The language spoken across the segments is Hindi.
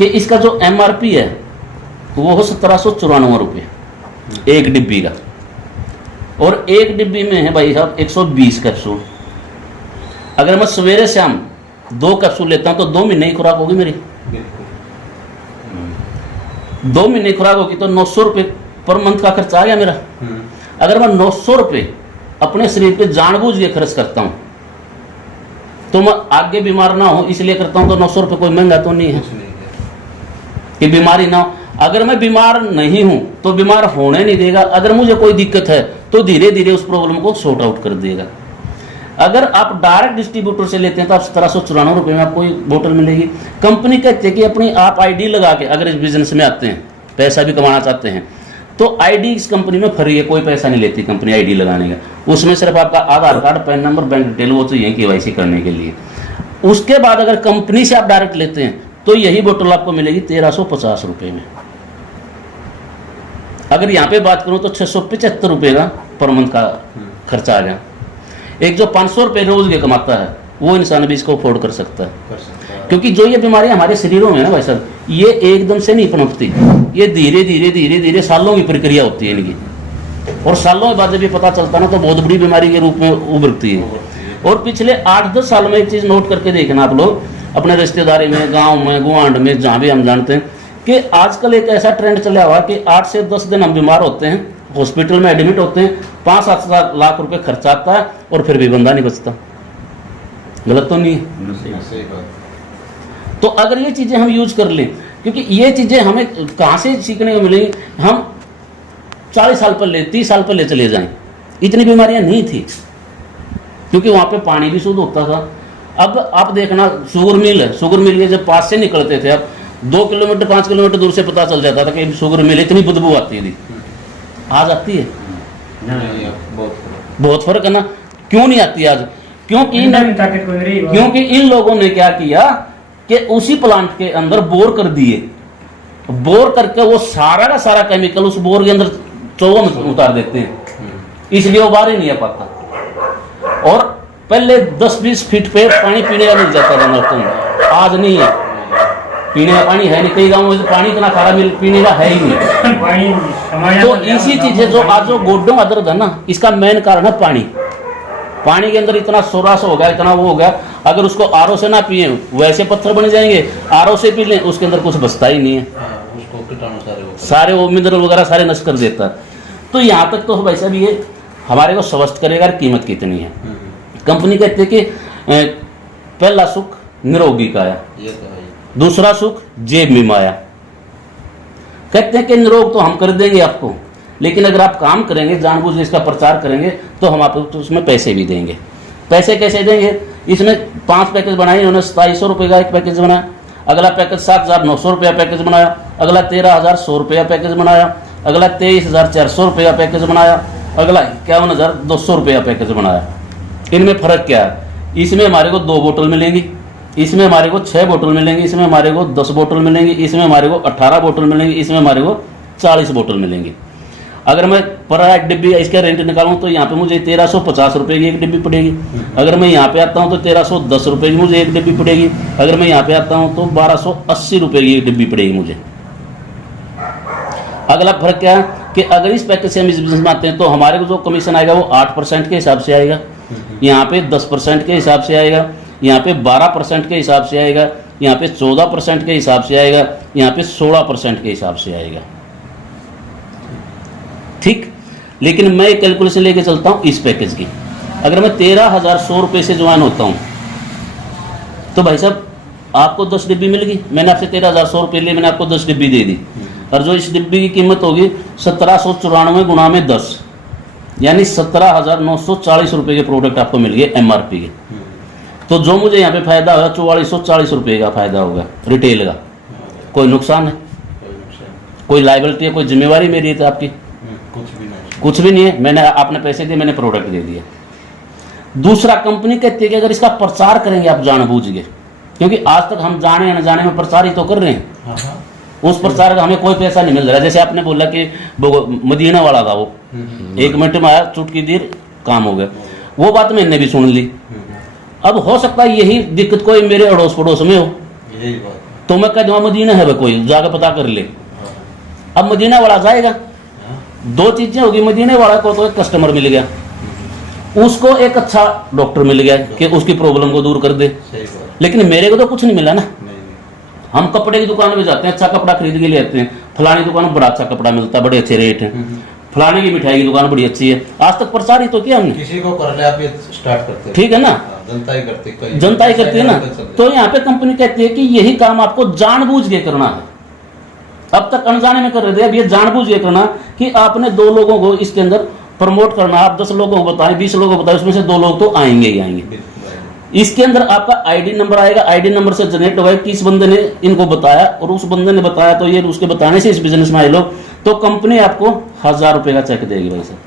कि इसका जो MRP है वो हो 1794 रुपये एक डिब्बी का, और एक डिब्बी में है भाई साहब 120 कैप्सूल। अगर मैं सवेरे शाम 2 कैप्सूल लेता हूं तो 2 महीने की खुराक होगी मेरी। 2 महीने की खुराक होगी तो 900 रुपये पर मंथ का खर्चा आ गया मेरा। अगर मैं 900 रुपये अपने शरीर पे जानबूझ के खर्च करता हूं तो मैं आगे बीमार ना हो इसलिए करता हूं, तो 900 रुपये कोई महंगा तो नहीं है कि बीमारी ना हो। अगर मैं बीमार नहीं हूं तो बीमार होने नहीं देगा, अगर मुझे कोई दिक्कत है तो धीरे धीरे उस प्रॉब्लम को सॉर्ट आउट कर देगा। अगर आप डायरेक्ट डिस्ट्रीब्यूटर से लेते हैं तो आप 1794 रुपये में आपको बोतल मिलेगी। कंपनी कहती है कि अपनी आप ID लगा के अगर इस बिजनेस में आते हैं, पैसा भी कमाना चाहते हैं, तो ID इस कंपनी में फ्री है, कोई पैसा नहीं लेती कंपनी ID लगाने का। उसमें सिर्फ आपका Aadhaar card, PAN number, bank detail वो चाहिए KYC करने के लिए। उसके बाद अगर कंपनी से आप डायरेक्ट लेते हैं तो यही बोतल आपको मिलेगी 1350 रुपये में। अगर यहाँ पे बात करूँ तो 675 रुपये का पर मंथ का खर्चा आ गया। एक जो 500 रुपये रोज के कमाता है वो इंसान भी इसको अफोर्ड कर सकता है, क्योंकि जो ये बीमारियां हमारे शरीरों में है ना भाई साहब, ये एकदम से नहीं पनपती, ये धीरे धीरे धीरे धीरे सालों की प्रक्रिया होती है इनकी, और सालों के बाद जब ये पता चलता ना तो बहुत बड़ी बीमारी के रूप में उभरती है। और पिछले 8-10 साल में एक चीज नोट करके देखना आप लोग अपने रिश्तेदारी में, गाँव में, गुआंढ में, जहाँ भी हम जानते हैं कि आजकल एक ऐसा ट्रेंड चला हुआ कि 8 से 10 दिन हम बीमार होते हैं, हॉस्पिटल में एडमिट होते हैं, 5-7 लाख रुपए खर्चा आता है और फिर भी बंदा नहीं बचता। गलत तो नहीं है? तो अगर ये चीजें हम यूज कर लें, क्योंकि ये चीजें हमें कहां से सीखने को मिलेंगी, हम 40 साल पहले, 30 साल पहले चले जाएं, इतनी बीमारियां नहीं थी, क्योंकि वहां पे पानी भी शुद्ध होता था। अब आप देखना शुगर मिल है, शुगर मिल के जब पास से निकलते थे, अब 2 किलोमीटर 5 किलोमीटर दूर से पता चल जाता था कि शुगर मिल, इतनी बदबू आती थी। आज आती है? बहुत फर्क है ना। क्यों नहीं आती आज? क्योंकि इन लोगों ने क्या किया कि उसी प्लांट के अंदर बोर कर दिए, बोर करके वो सारा का सारा केमिकल उस बोर के अंदर चौवा में उतार देते हैं, इसलिए वो बाहर ही नहीं आ पाता। और पहले 10-20 फीट पे पानी पीने का मिल जाता था नलकों में, आज नहीं है, पीने का पानी है नहीं। कई गांवों में पानी इतना खारा पीने का है ही नहीं। तो इसी चीज जो आज जो गोड्डों का दर्द है ना, इसका मेन कारण है पानी। पानी के अंदर इतना सोरास हो गया, इतना वो हो गया, अगर उसको RO से ना पिए वैसे पत्थर बन जाएंगे, RO से पी लें उसके अंदर कुछ बचता ही नहीं है, उसको कीटाणु सारे वो मिनरल वगैरह सारे नष्ट कर देता है। तो यहाँ तक तो भाई साहब ये हमारे को स्वस्थ करेगा, कीमत कितनी है। कंपनी कहती है कि पहला सुख निरोगी काया, दूसरा सुख जेब में माया। कहते हैं कि निरोग तो हम कर देंगे आपको, लेकिन अगर आप काम करेंगे, जानबूझ के इसका प्रचार करेंगे तो हम आपको तो उसमें पैसे भी देंगे। पैसे कैसे देंगे? इसमें 5 पैकेज बनाए इन्होंने, 2700 रुपये का एक पैकेज बनाया, अगला पैकेज 7,900 रुपया पैकेज बनाया, अगला 13,100 रुपया पैकेज बनाया, अगला 23,400 रुपया पैकेज बनाया, अगला 51,200 रुपया पैकेज बनाया। इनमें फर्क क्या है? इसमें हमारे को 2 बोतल मिलेंगी, इसमें हमारे को 6 बोतल मिलेंगी, इसमें हमारे को 10 बोतल मिलेंगी, इसमें हमारे को 18 बोतल मिलेंगी, इसमें हमारे को 40 बोतल मिलेंगी। अगर मैं पर एक डिब्बी इसका रेंट निकालूं तो यहाँ पे मुझे 1350 रुपये की एक डिब्बी पड़ेगी। अगर मैं यहाँ पे आता हूँ तो 1310 रुपये की मुझे एक डिब्बी पड़ेगी। अगर मैं यहाँ पे आता हूँ तो 1280 रुपये की एक डिब्बी पड़ेगी मुझे। अगला फर्क क्या है कि अगर इस पैकेज से हम इस बिजनेस में आते हैं तो हमारे को जो कमीशन आएगा वो 8% के हिसाब से आएगा, यहाँ पे 10% के हिसाब से आएगा, यहाँ पे 12% के हिसाब से आएगा, यहाँ पे 14% के हिसाब से आएगा, यहाँ पे 16% के हिसाब से आएगा। ठीक, लेकिन मैं कैलकुलेशन लेके चलता हूँ इस पैकेज की। अगर मैं 13,100 रुपये से ज्वाइन होता हूँ तो भाई साहब आपको 10 डिब्बी मिल गई, मैंने आपसे 13,100 रुपये लिए, मैंने आपको 10 डिब्बी दे दी, और जो इस डिब्बी की कीमत होगी 1794 गुणा में 10, यानी 17,940 रुपये के प्रोडक्ट आपको मिल गए MRP के। तो जो मुझे यहाँ पे फायदा होगा 4440 रुपये का फायदा होगा रिटेल का। कोई नुकसान है? कोई लाइबिलिटी है? कोई जिम्मेवारी मेरी है आपकी? कुछ भी नहीं है। मैंने आपने पैसे दिए, मैंने प्रोडक्ट दे दिया। दूसरा, कंपनी कहती है कि अगर इसका प्रचार करेंगे आप जानबूझ के, क्योंकि आज तक हम जाने या न जाने में प्रचार ही तो कर रहे हैं, उस प्रचार का हमें कोई पैसा नहीं मिल रहा। जैसे आपने बोला कि मदीना वाला था, वो 1 मिनट में आया, चुटकी देर काम हो गया, वो बात मैंने भी सुन ली। अब हो सकता है यही दिक्कत कोई मेरे अड़ोस पड़ोस में हो, तो मैं कह दूंगा मदीना है भाई, कोई जाकर पता कर ले। अब मदीना वाला जाएगा, दो चीजें होगी, मदीने वाला को तो एक कस्टमर मिल गया, उसको एक अच्छा डॉक्टर मिल गया कि उसकी प्रॉब्लम को दूर कर दे, लेकिन मेरे को तो कुछ नहीं मिला ना। हम कपड़े की दुकान में जाते हैं, अच्छा कपड़ा खरीद के ले आते हैं, फलानी दुकान में बड़ा अच्छा कपड़ा मिलता है, बड़े अच्छे रेट है, फलाने की मिठाई की दुकान बड़ी अच्छी है, आज तक प्रचार ही तो किया हमने, किसी को कर ले आप ये स्टार्ट करते, ठीक है ना, जनता ही करती है, जनता ही करती है ना। तो यहाँ पे कंपनी कहती है कि यही काम आपको जानबूझ के करना है। अब तक अनजाने में कर रहे थे, अब ये जानबूझ के करना कि आपने 2 लोगों को इसके अंदर प्रमोट करना, आप 10 लोगों को बताएं, 20 लोगों को बताएं, उसमें से 2 लोग तो आएंगे ही आएंगे। इसके अंदर आपका आईडी नंबर आएगा, आईडी नंबर से जनरेट होगा किस बंदे ने इनको बताया, और उस बंदे ने बताया तो ये उसके बताने से इस बिजनेस में आए लोग, तो कंपनी आपको 1000 रुपए का चेक देगी भाई साहब।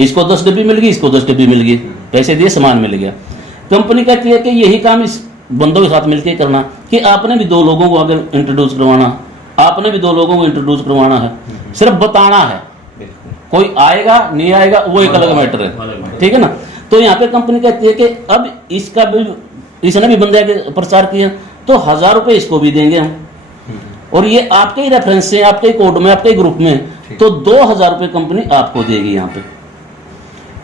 इसको 10 डब्बी मिल गई, इसको 10 डब्बी मिल गई, पैसे दिए, सामान मिल गया। कंपनी कहती है कि यही काम इस बंदों के साथ मिलकर करना, कि आपने भी 2 लोगों को अगर इंट्रोड्यूस करवाना, आपने भी 2 लोगों को इंट्रोड्यूस करवाना है, सिर्फ बताना है, कोई आएगा नहीं आएगा वो एक अलग मैटर है, ठीक है ना। तो यहाँ पे कंपनी कहती है कि अब इसका भी, इसने भी बंदे के प्रचार किया तो 1000 रुपए इसको भी देंगे हम, और ये आपके ही रेफरेंस से, आपके ही कोड में, आपके ही ग्रुप में, तो 2000 रुपए कंपनी आपको देगी। यहाँ पे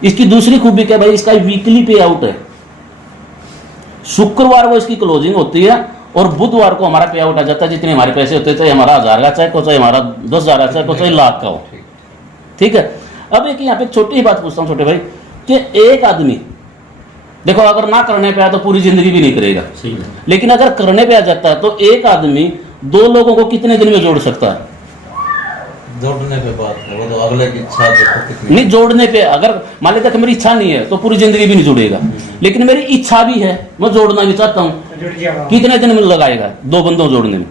इसकी दूसरी खूबी क्या भाई, इसका वीकली पे आउट है, शुक्रवार को इसकी क्लोजिंग होती है और बुधवार को हमारा पे आउट आ जाता है, जितने हमारे पैसे होते हैं, चाहे हमारा 1000 का चेक हो, चाहे हमारा 10,000 का चेक हो, चाहे लाख का हो, ठीक है। अब एक यहाँ पे छोटी ही बात पूछता हूँ छोटे भाई, कि एक आदमी देखो अगर ना करने पे आया तो पूरी जिंदगी भी नहीं करेगा, लेकिन अगर करने पे आ जाता है तो एक आदमी 2 लोगों को कितने दिन में जोड़ सकता है? जोड़ने पे बात है, वो तो अगले की इच्छा देखो कितनी, नहीं जोड़ने पे, अगर मान लेता कि मेरी इच्छा नहीं है तो पूरी जिंदगी भी नहीं जुड़ेगा, लेकिन मेरी इच्छा भी है, मैं जोड़ना भी चाहता हूँ, कितने दिन में लगाएगा 2 बंदों जोड़ने में?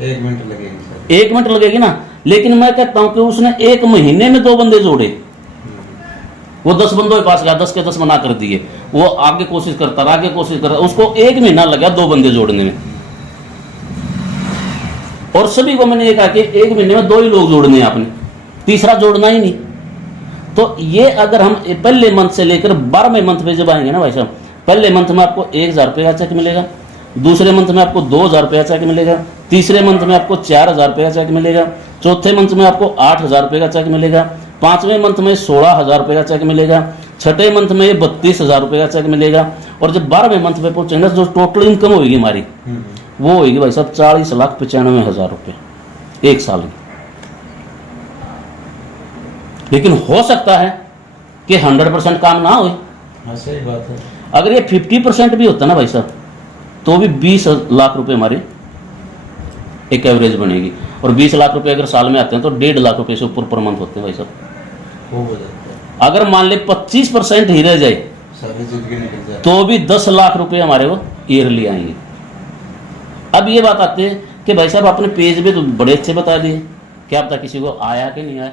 1 मिनट लगेगी सर, 1 मिनट लगेगी ना। लेकिन मैं कहता हूं कि उसने 1 महीने में 2 बंदे जोड़े, वो 10 बंदों के पास गया, 10 के 10 मना कर दिए, वो आगे कोशिश करता रहा, आगे कोशिश करता, उसको 1 महीना लगा 2 बंदे जोड़ने में, और सभी को मैंने ये कहा कि 1 महीने में 2 ही लोग जोड़ने हैं आपने, तीसरा जोड़ना ही नहीं। तो ये अगर हम पहले मंथ से लेकर 12वें मंथ पे जब आएंगे ना भाई साहब, पहले मंथ में आपको 1000 रुपये का चेक मिलेगा, दूसरे मंथ में आपको 2000 रुपये का चेक मिलेगा, तीसरे मंथ में आपको 4000 रुपये का चेक मिलेगा, चौथे मंथ में आपको 8000 रुपये का चेक मिलेगा, 5वें मंथ में 16000 रुपये का चेक मिलेगा, 6ठे मंथ में 32,000 रुपये का चेक मिलेगा, और जब 12वें मंथ पे पहुंचेंगे जो टोटल इनकम होगी हमारी वो होगी भाई साहब 40,95,000 रुपये 1 साल की। लेकिन हो सकता है कि 100% काम ना हो, सही बात है। अगर ये 50% भी होता ना भाई साहब तो भी 20 लाख रुपए हमारी एक एवरेज बनेगी, और 20 लाख रुपए अगर साल में आते हैं तो 1.5 लाख रुपए से ऊपर पर मंथ होते हैं भाई साहब। वो हो जाता है। अगर मान ले 25% ही रह जाए तो भी 10 लाख रुपए हमारे वो ईयरली आएंगे। अब ये बात आती है कि भाई साहब अपने पेज पे तो बड़े अच्छे बता दिए, क्या पता किसी को आया कि नहीं आया।